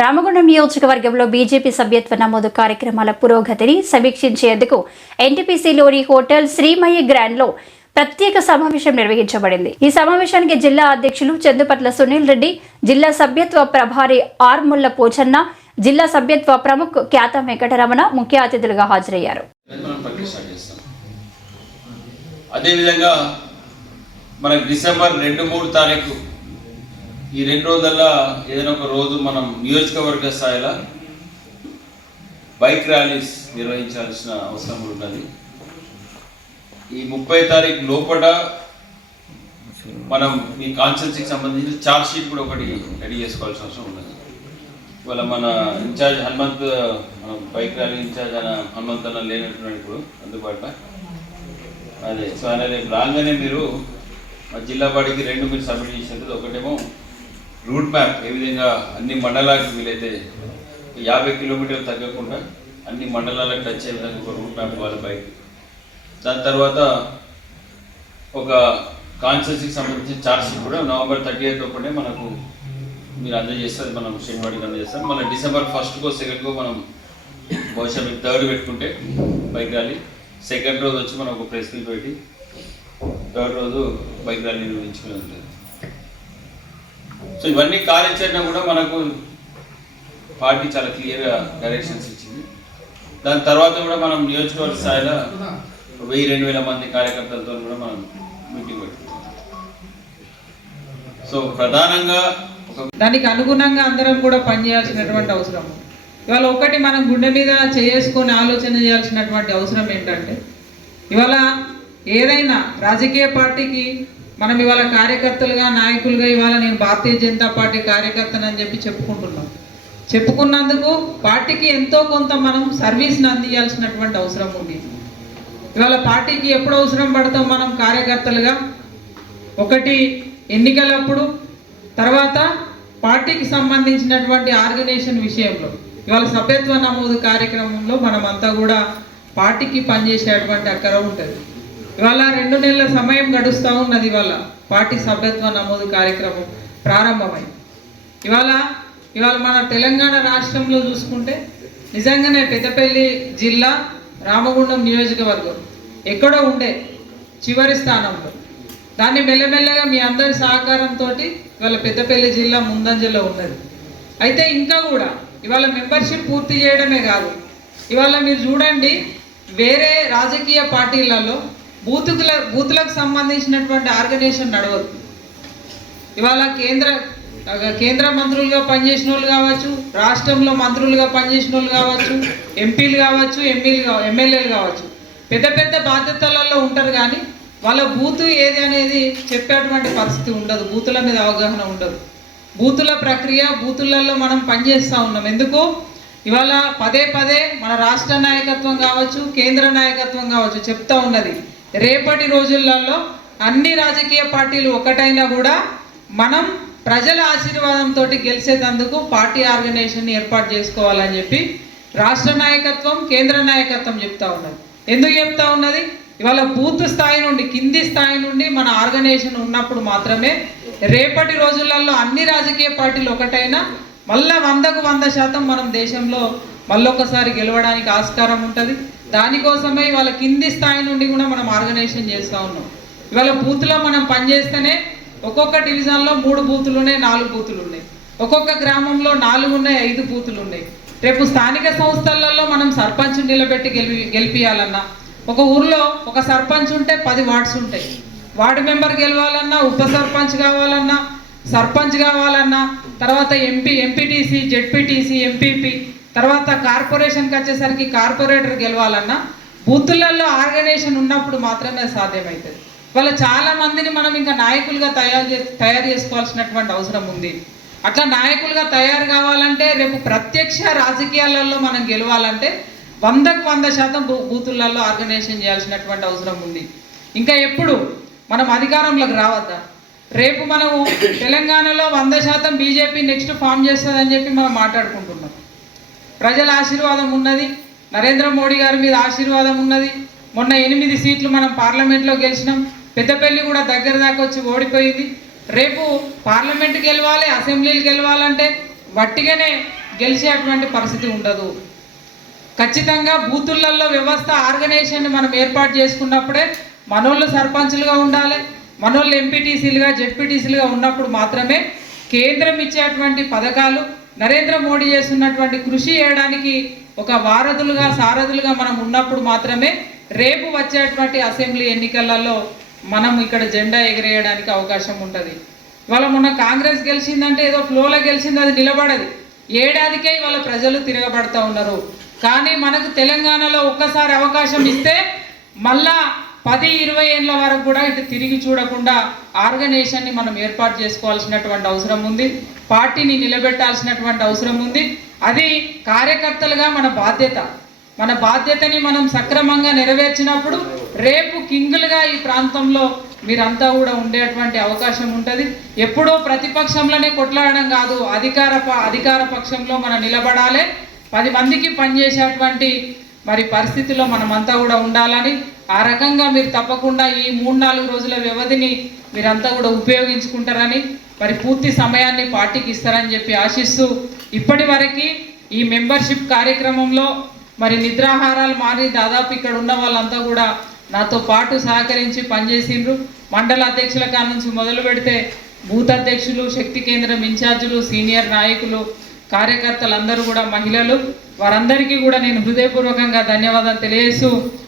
రామగుండం నియోజకవర్గంలో బీజేపీ సభ్యత్వ నమోదు కార్యక్రమాల పురోగతిని సమీక్షించేందుకు ఎన్టీపీసీలోని హోటల్ శ్రీమయి గ్రాండ్లో ప్రత్యేక సమావేశం నిర్వహించబడింది. ఈ సమావేశానికి జిల్లా అధ్యక్షులు చందుపట్ల సునీల్ రెడ్డి, జిల్లా సభ్యత్వ ప్రభారి ఆర్ముల్ల పోచన్న, జిల్లా సభ్యత్వ ప్రముఖ్ ఖ్యాత వెంకటరమణ ముఖ్య అతిథులుగా హాజరయ్యారు. అదేవిధంగా మనకు డిసెంబర్ 2-3 తారీఖు ఈ 2 రోజుల్లో ఏదైనా ఒక రోజు మనం నియోజకవర్గ స్థాయిలో బైక్ ర్యాలీస్ నిర్వహించాల్సిన అవసరం ఉన్నది. ఈ 30 తారీఖు లోపల మనం మీ కాన్స్టిట్యూన్సీకి సంబంధించిన ఛార్జ్ షీట్ కూడా ఒకటి రెడీ చేసుకోవాల్సిన అవసరం ఉన్నది. ఇవాళ మన ఇన్ఛార్జ్ హనుమంత్, మన బైక్ ర్యాలీ ఇన్ఛార్జ్ హనుమంత్ అన్న లేనట్టున్నాడు ఇప్పుడు అందుబాటులో. అదే సో ఆయన రేపు రాగానే మీరు మా జిల్లా బాడీకి 2 మీరు సబ్మిట్ చేసినట్టు, ఒకటేమో రూట్ మ్యాప్ ఏ విధంగా అన్ని మండలాలకు వీలైతే 50 కిలోమీటర్లు తగ్గకుండా అన్ని మండలాలకు టచ్ అయ్యే విధంగా ఒక రూట్ మ్యాప్ వాళ్ళ బైక్. దాని తర్వాత ఒక కాన్స్టిట్యూన్సీకి సంబంధించిన ఛార్జ్ షీట్ కూడా నవంబర్ 30th ఒకటే మనకు మీరు అందజేస్తారు, మనం శనివాడికి అందజేస్తాం. మళ్ళీ డిసెంబర్ 1st 2nd మనం బహుశా మీరు 3rd పెట్టుకుంటే బైక్ ర్యాలీ, 2nd రోజు వచ్చి మనం ఒక ప్రెస్ మీట్ పెట్టి 3rd రోజు బైక్ ర్యాలీ నిర్వహించుకుని ఉంటుంది. సో ఇవన్నీ కార్యాచరణ కూడా మనకు పార్టీ చాలా క్లియర్గా డైరెక్షన్స్ ఇచ్చింది. దాని తర్వాత కూడా మనం నియోజకవర్గ స్థాయిలో 1000-2000 మంది కార్యకర్తలతో కూడా మనం మీటింగ్ పెట్టుకుంటాం. సో ప్రధానంగా దానికి అనుగుణంగా అందరం కూడా పనిచేయాల్సినటువంటి అవసరం. ఇవాళ ఒకటి మనం గుండె మీద చేసుకొని ఆలోచన చేయాల్సినటువంటి అవసరం ఏంటంటే, ఇవాళ ఏదైనా రాజకీయ పార్టీకి మనం ఇవాళ కార్యకర్తలుగా, నాయకులుగా ఇవాళ నేను భారతీయ జనతా పార్టీ కార్యకర్తనని చెప్పి చెప్పుకున్నందుకు పార్టీకి ఎంతో కొంత మనం సర్వీస్ని అందించాల్సినటువంటి అవసరం ఉంది. ఇవాళ పార్టీకి ఎప్పుడు అవసరం పడతాం మనం కార్యకర్తలుగా? ఒకటి ఎన్నికలప్పుడు, తర్వాత పార్టీకి సంబంధించినటువంటి ఆర్గనైజేషన్ విషయంలో. ఇవాళ సభ్యత్వ నమోదు కార్యక్రమంలో మనమంతా కూడా పార్టీకి పనిచేసేటువంటి అక్కర ఉంటుంది. ఇవాళ 2 నెలల సమయం గడుస్తూ ఉన్నది. ఇవాళ పార్టీ సభ్యత్వ నమోదు కార్యక్రమం ప్రారంభమై ఇవాళ మన తెలంగాణ రాష్ట్రంలో చూసుకుంటే నిజంగానే పెద్దపల్లి జిల్లా, రామగుండం నియోజకవర్గం ఎక్కడో ఉండే చివరి స్థానంలో, దాన్ని మెల్లమెల్లగా మీ అందరి సహకారంతో ఇవాళ పెద్దపల్లి జిల్లా ముందంజలో ఉన్నది. అయితే ఇంకా కూడా ఇవాళ మెంబర్షిప్ పూర్తి చేయడమే కాదు, ఇవాళ మీరు చూడండి వేరే రాజకీయ పార్టీలలో బూతులకు సంబంధించినటువంటి ఆర్గనైజేషన్ నడవదు. ఇవాళ కేంద్ర మంత్రులుగా పనిచేసిన వాళ్ళు కావచ్చు, రాష్ట్రంలో మంత్రులుగా పనిచేసిన వాళ్ళు కావచ్చు, ఎంపీలు కావచ్చు, ఎమ్మెల్యేలు కావచ్చు, పెద్ద పెద్ద బాధ్యతలలో ఉంటారు. కానీ వాళ్ళ బూతు ఏది అనేది చెప్పేటువంటి పరిస్థితి ఉండదు, బూతుల మీద అవగాహన ఉండదు. బూతుల ప్రక్రియ, బూతులలో మనం పనిచేస్తూ ఉన్నాం. ఎందుకు ఇవాళ పదే మన రాష్ట్ర నాయకత్వం కావచ్చు, కేంద్ర నాయకత్వం కావచ్చు చెప్తా ఉన్నది, రేపటి రోజులలో అన్ని రాజకీయ పార్టీలు ఒకటైనా కూడా మనం ప్రజల ఆశీర్వాదంతో గెలిచేందుకు పార్టీ ఆర్గనైజేషన్ ఏర్పాటు చేసుకోవాలని చెప్పి రాష్ట్ర నాయకత్వం, కేంద్ర నాయకత్వం చెప్తా ఉన్నది. ఎందుకు చెప్తా ఉన్నది? ఇవాళ బూత్ స్థాయి నుండి, కింది స్థాయి నుండి మన ఆర్గనైజేషన్ ఉన్నప్పుడు మాత్రమే రేపటి రోజులలో అన్ని రాజకీయ పార్టీలు ఒకటైనా మళ్ళా 100% మనం దేశంలో మళ్ళొకసారి గెలవడానికి ఆస్కారం ఉంటుంది. దానికోసమే ఇవాళ కింది స్థాయి నుండి కూడా మనం ఆర్గనైజేషన్ చేస్తూ ఉన్నాం. ఇవాళ బూత్లో మనం పనిచేస్తేనే ఒక్కొక్క డివిజన్లో 3 బూతులు ఉన్నాయి, 4 బూతులు ఉన్నాయి, ఒక్కొక్క గ్రామంలో 4 ఉన్నాయి, 5 బూతులు ఉన్నాయి. రేపు స్థానిక సంస్థలలో మనం సర్పంచ్ నిలబెట్టి గెలిపియాలన్నా, ఒక ఊర్లో ఒక సర్పంచ్ ఉంటే 10 వార్డ్స్ ఉంటాయి. వార్డు మెంబర్ గెలవాలన్నా, ఉప సర్పంచ్ కావాలన్నా, సర్పంచ్ కావాలన్నా, తర్వాత ఎంపీటీసీ, జెడ్పీటీసీ, ఎంపీపీ, తర్వాత కార్పొరేషన్కి వచ్చేసరికి కార్పొరేటర్ గెలవాలన్నా బూతులలో ఆర్గనైజేషన్ ఉన్నప్పుడు మాత్రమే సాధ్యమవుతుంది. వాళ్ళ చాలా మందిని మనం ఇంకా నాయకులుగా తయారు చేసుకోవాల్సినటువంటి అవసరం ఉంది. అట్లా నాయకులుగా తయారు కావాలంటే, రేపు ప్రత్యక్ష రాజకీయాలలో మనం గెలవాలంటే 100% బూతులలో ఆర్గనైజేషన్ చేయాల్సినటువంటి అవసరం ఉంది. ఇంకా ఎప్పుడు మనం అధికారంలోకి రావద్దా? రేపు మనము తెలంగాణలో 100% బీజేపీ నెక్స్ట్ ఫామ్ చేస్తుందని చెప్పి మనం మాట్లాడుకుంటున్నాం. ప్రజల ఆశీర్వాదం ఉన్నది, నరేంద్ర మోడీ గారి మీద ఆశీర్వాదం ఉన్నది. మొన్న 8 సీట్లు మనం పార్లమెంట్లో గెలిచినాం. పెద్దపల్లి కూడా దగ్గర దాకా వచ్చి ఓడిపోయింది. రేపు పార్లమెంట్ గెలవాలి, అసెంబ్లీలు గెలవాలంటే వట్టిగానే గెలిచేటువంటి పరిస్థితి ఉండదు. ఖచ్చితంగా బూతులలో వ్యవస్థ ఆర్గనైజేషన్ మనం ఏర్పాటు చేసుకున్నప్పుడే మనోళ్ళు సర్పంచులుగా ఉండాలి, మనోళ్ళు ఎంపీటీసీలుగా జెడ్పీటీసీలుగా ఉన్నప్పుడు మాత్రమే కేంద్రం ఇచ్చేటువంటి పథకాలు నరేంద్ర మోడీ చేస్తున్నటువంటి కృషి చేయడానికి ఒక వారధులుగా సారథులుగా మనం ఉన్నప్పుడు మాత్రమే రేపు వచ్చేటువంటి అసెంబ్లీ ఎన్నికలలో మనం ఇక్కడ జెండా ఎగరేయడానికి అవకాశం ఉంటుంది. ఇవాళ మొన్న కాంగ్రెస్ గెలిచిందంటే ఏదో ఫ్లోలో గెలిచింది, అది నిలబడదు. ఏడాదికే ఇవాళ ప్రజలు తిరగబడతా ఉన్నారు. కానీ మనకు తెలంగాణలో ఒక్కసారి అవకాశం ఇస్తే మళ్ళా 10-20 ఏళ్ళ వరకు కూడా ఇటు తిరిగి చూడకుండా ఆర్గనైజేషన్ని మనం ఏర్పాటు చేసుకోవాల్సినటువంటి అవసరం ఉంది. పార్టీని నిలబెట్టాల్సినటువంటి అవసరం ఉంది. అది కార్యకర్తలుగా మన బాధ్యతని మనం సక్రమంగా నెరవేర్చినప్పుడు రేపు కింగులుగా ఈ ప్రాంతంలో మీరంతా కూడా ఉండేటువంటి అవకాశం ఉంటుంది. ఎప్పుడూ ప్రతిపక్షంలోనే కొట్లాడడం కాదు, అధికార పక్షంలో మనం నిలబడాలి. 10 మందికి పనిచేసేటువంటి మరి పరిస్థితిలో మనమంతా కూడా ఉండాలని, ఆ రకంగా మీరు తప్పకుండా ఈ 3-4 రోజుల వ్యవధిని మీరంతా కూడా ఉపయోగించుకుంటారని, మరి పూర్తి సమయాన్ని పార్టీకి ఇస్తారని చెప్పి ఆశిస్తూ, ఇప్పటి వరకు ఈ మెంబర్షిప్ కార్యక్రమంలో మరి నిద్రాహారాలు మారి దాదాపు ఇక్కడ ఉన్న వాళ్ళంతా కూడా నాతో పాటు సహకరించి పనిచేసిండ్రు. మండల అధ్యక్షుల కాడ నుంచి మొదలు పెడితే బూత్ అధ్యక్షులు, శక్తి కేంద్రం ఇన్ఛార్జీలు, సీనియర్ నాయకులు, కార్యకర్తలందరూ కూడా మహిళలు, వారందరికీ కూడా నేను హృదయపూర్వకంగా ధన్యవాదాలు తెలియజేస్తూ